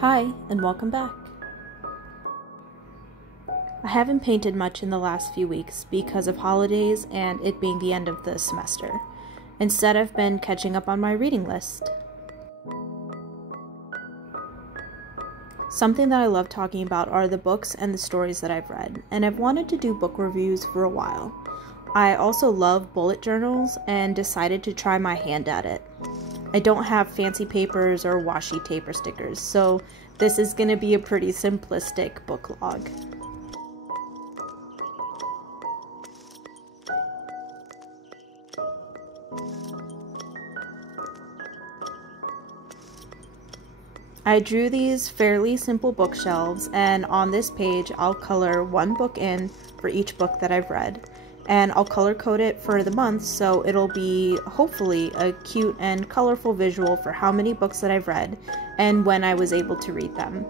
Hi, and welcome back. I haven't painted much in the last few weeks because of holidays and it being the end of the semester. Instead, I've been catching up on my reading list. Something that I love talking about are the books and the stories that I've read, and I've wanted to do book reviews for a while. I also love bullet journals and decided to try my hand at it. I don't have fancy papers or washi tape or stickers, so this is going to be a pretty simplistic book log. I drew these fairly simple bookshelves, and on this page I'll color one book in for each book that I've read, and I'll color code it for the month so it'll be hopefully a cute and colorful visual for how many books that I've read and when I was able to read them.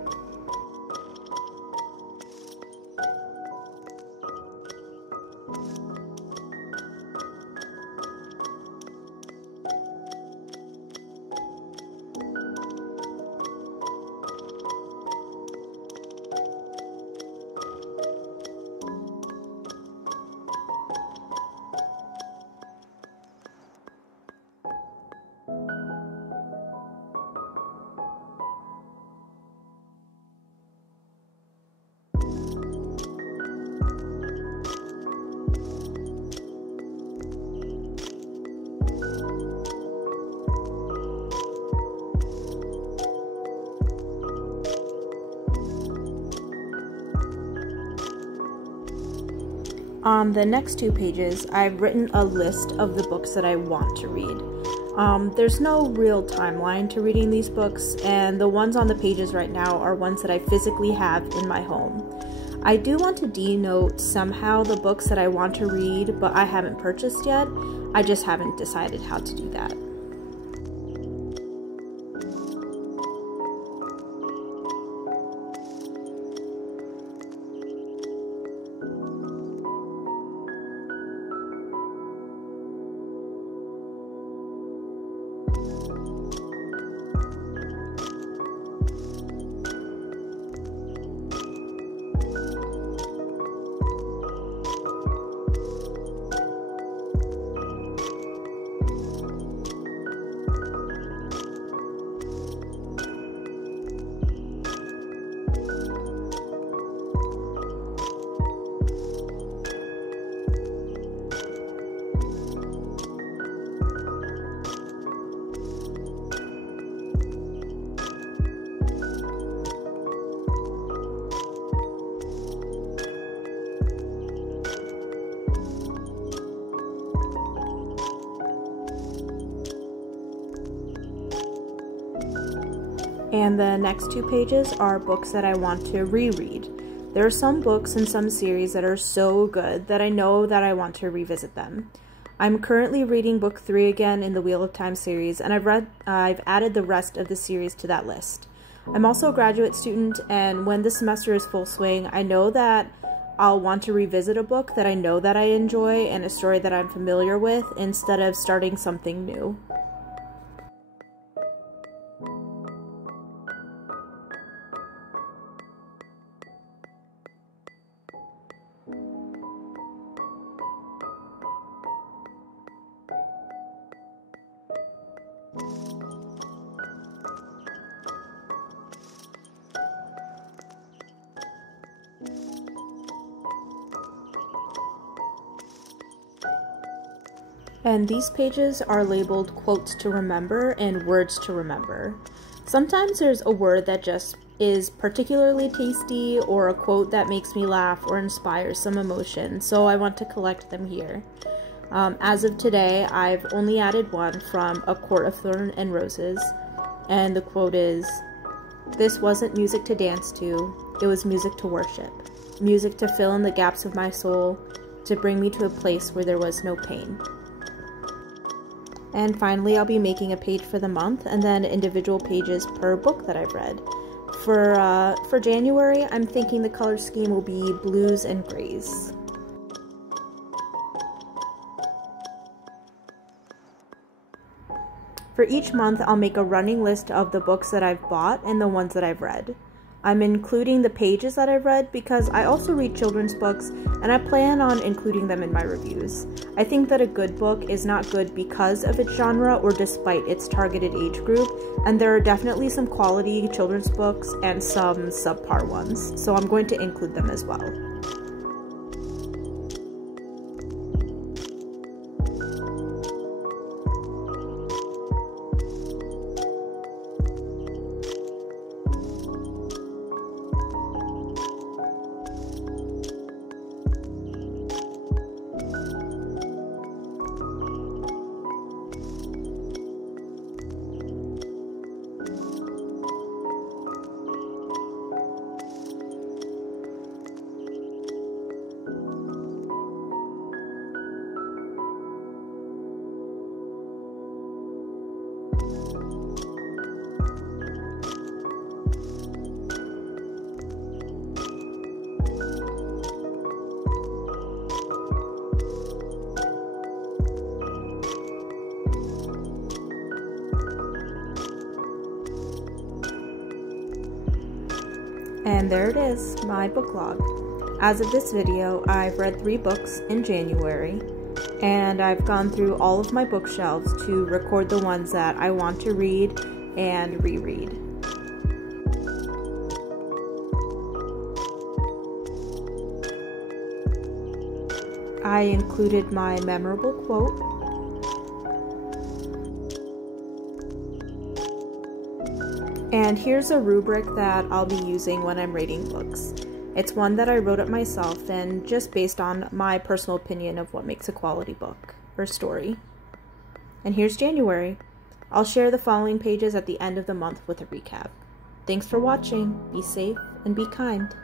On the next two pages, I've written a list of the books that I want to read. There's no real timeline to reading these books, and the ones on the pages right now are ones that I physically have in my home. I do want to denote somehow the books that I want to read, but I haven't purchased yet. I just haven't decided how to do that. And the next two pages are books that I want to reread. There are some books in some series that are so good that I know that I want to revisit them. I'm currently reading book 3 again in the Wheel of Time series, and I've added the rest of the series to that list. I'm also a graduate student, and when the semester is full swing, I know that I'll want to revisit a book that I know that I enjoy and a story that I'm familiar with instead of starting something new. And these pages are labeled quotes to remember and words to remember. Sometimes there's a word that just is particularly tasty or a quote that makes me laugh or inspires some emotion, so I want to collect them here. As of today, I've only added one from A Court of Thorns and Roses, and the quote is, "This wasn't music to dance to, it was music to worship. Music to fill in the gaps of my soul, to bring me to a place where there was no pain." And finally, I'll be making a page for the month and then individual pages per book that I've read. For January, I'm thinking the color scheme will be blues and grays. For each month, I'll make a running list of the books that I've bought and the ones that I've read. I'm including the pages that I've read because I also read children's books and I plan on including them in my reviews. I think that a good book is not good because of its genre or despite its targeted age group, and there are definitely some quality children's books and some subpar ones, so I'm going to include them as well. And there it is, my book log. As of this video, I've read 3 books in January, and I've gone through all of my bookshelves to record the ones that I want to read and reread. I included my memorable quote, and here's a rubric that I'll be using when I'm rating books. It's one that I wrote up myself and just based on my personal opinion of what makes a quality book or story. And here's January. I'll share the following pages at the end of the month with a recap. Thanks for watching. Be safe and be kind.